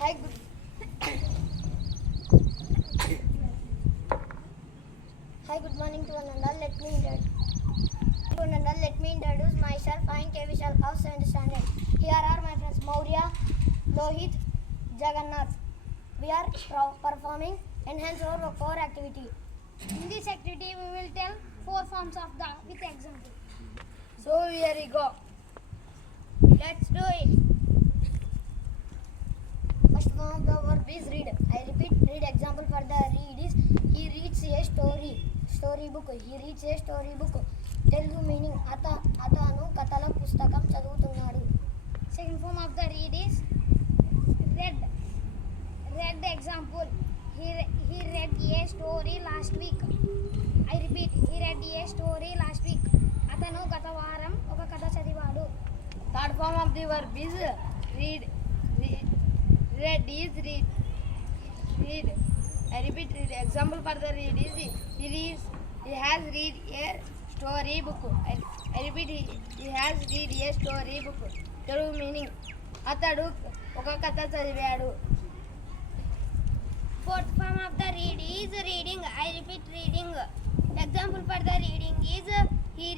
Hi, good morning to one and all. Let me introduce myself. I am K. Vishal of 7th standard. Here are my friends Maurya, Lohit, Jagannath. We are performing enhance our core activity. In this activity, we will tell 4 forms of the with example. So here we go. Let's do it. First form of the verb is read. I repeat, read. Example for the read is he reads a storybook. He reads a storybook. Telugu meaning అతను కథల పుస్తకం చదువుతున్నాడు. Second form of the read is read. Read the example. He read a story last week. I repeat, he read a story last week. అతను గత వారం ఒక కథ చదివాడు. Third form of the verb is read. Read is read. I repeat, read. Example for the read is he has read a storybook. I repeat, he has read a storybook. Telugu meaning అతడు ఒక కథ చదివాడు. Fourth form of the read is reading. I repeat, reading. Example for the reading is he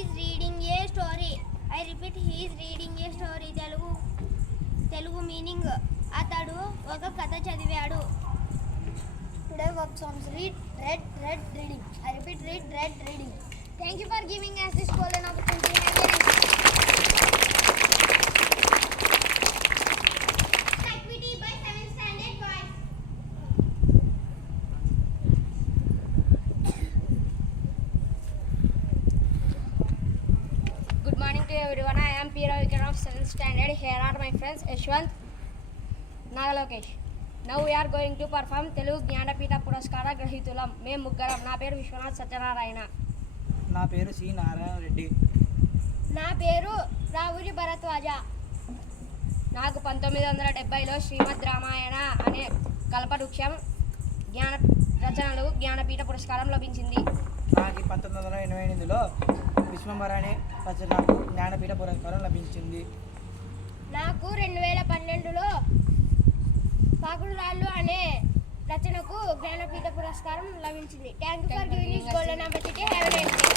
is reading a story. I repeat, he is reading a story. Telugu meaning అతడు ఒక కథ చదివాడు. Today verb forms read, read, reading. I repeat, read, reading. Thank you for giving us this golden opportunity. Activity by 7th standard boys. Good morning to everyone. I am P. Ravikiran of 7th standard. Here are my friends Yashwant, Nagalokesh. Now we are going to perform Telugu Jnanapita Puraskara Grahitulam. మేము ముగ్గురం. నా పేరు విశ్వనాథ్ సత్యనారాయణ. నా పేరు C Narayana Reddy. నా పేరు రావురి భరద్వాజ. నాకు 1970లో శ్రీమద్ రామాయణ అనే కల్పవృక్షం రచనలు జ్ఞానపీఠ పురస్కారం లభించింది. నాకు 1988లో విశ్వంబర అనే రచనకు జ్ఞానపీఠ పురస్కారం లభించింది. నాకు 2012లో పాకుడు రాళ్ళు అనే రచనకు జ్ఞానపీఠ పురస్కారం లభించింది. Thank you for giving this golden opportunity. Have a nice day.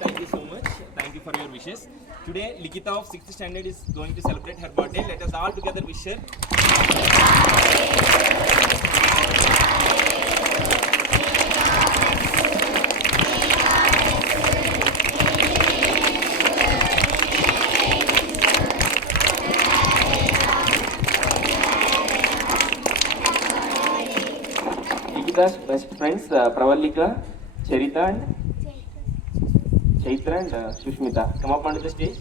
Thank you so much. Thank you for your wishes. Today, Likita of 6th standard is going to celebrate her birthday. Let us all together wish her. Likita's best friends Pravalika, Charita and Chaitra and Sushmita. Come up onto the stage.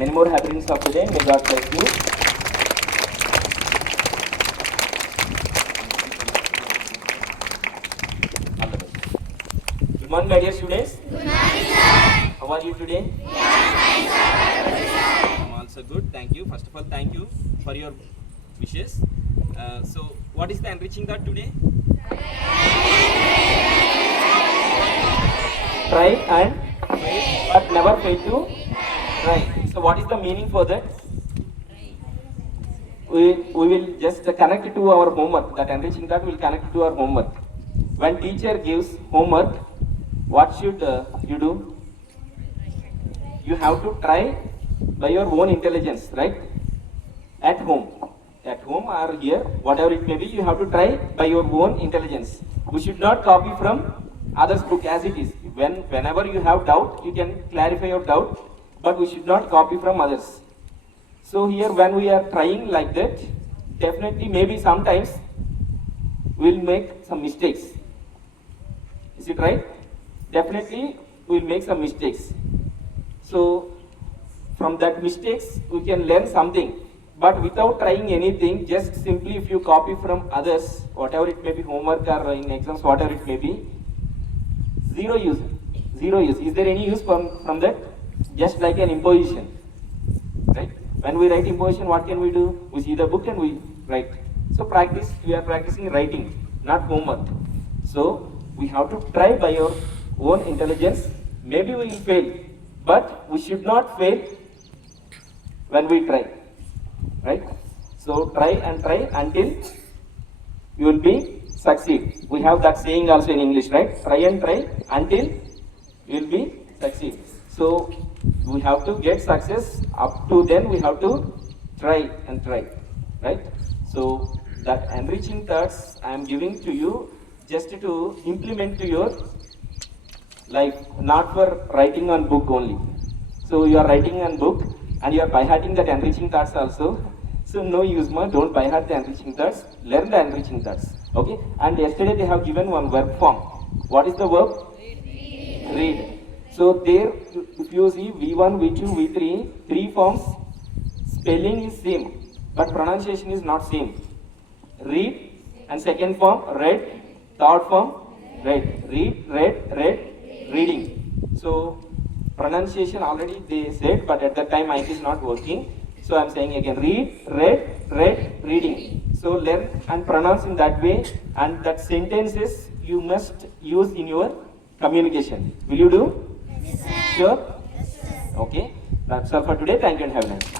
Many more happiness of today. May God bless you. All the best. Good morning, my dear students. Good morning, sir. How are you today? I'm also good. Thank you. First of all, thank you for your wishes. So, what is the enriching thought today? Try and but never fail to try. So, what is the meaning for that? We will just connect it to our homework. That enriching thought will connect it to our homework. When teacher gives homework, what should you do? You have to try by your own intelligence, right? At home or here, whatever it may be, you have to try by your own intelligence. We should not copy from others' book as it is. Whenever you have doubt, you can clarify your doubt, but we should not copy from others. So here when we are trying like that, definitely maybe sometimes we'll make some mistakes. Is it right? Definitely we'll make some mistakes. So from that mistakes we can learn something. But without trying anything, just simply if you copy from others, whatever it may be, homework or in exams, whatever it may be, zero use. Zero use. Is there any use from that? Just like an imposition. Right? When we write imposition, what can we do? We see the book and we write. So practice, we are practicing writing, not homework. So we have to try by your own intelligence. Maybe we will fail, but we should not fail when we try. Right? So try and try until you will be succeed. We have that saying also in English, right? Try and try until you will be succeed. So we have to get success. Up to then we have to try and try, right? So that enriching thoughts I am giving to you just to implement to your life, not for writing on book only. So you are writing on book and you are by hearting that enriching thoughts also. So no use more, don't by heart the enriching thoughts, learn the enriching thoughts. Okay? And yesterday they have given one verb form. What is the verb? Read. So there, if you see V1, V2, V3, three forms, spelling is same, but pronunciation is not same. Read, and second form, read, third form, read. Read, read, reading. So pronunciation already they said, but at that time mic is not working. So I am saying again, read, read, reading. So learn and pronounce in that way, and that sentences you must use in your communication. Will you do? Yes, sir. Sure? Yes, sir. Okay. That's all for today. Thank you and have a nice day.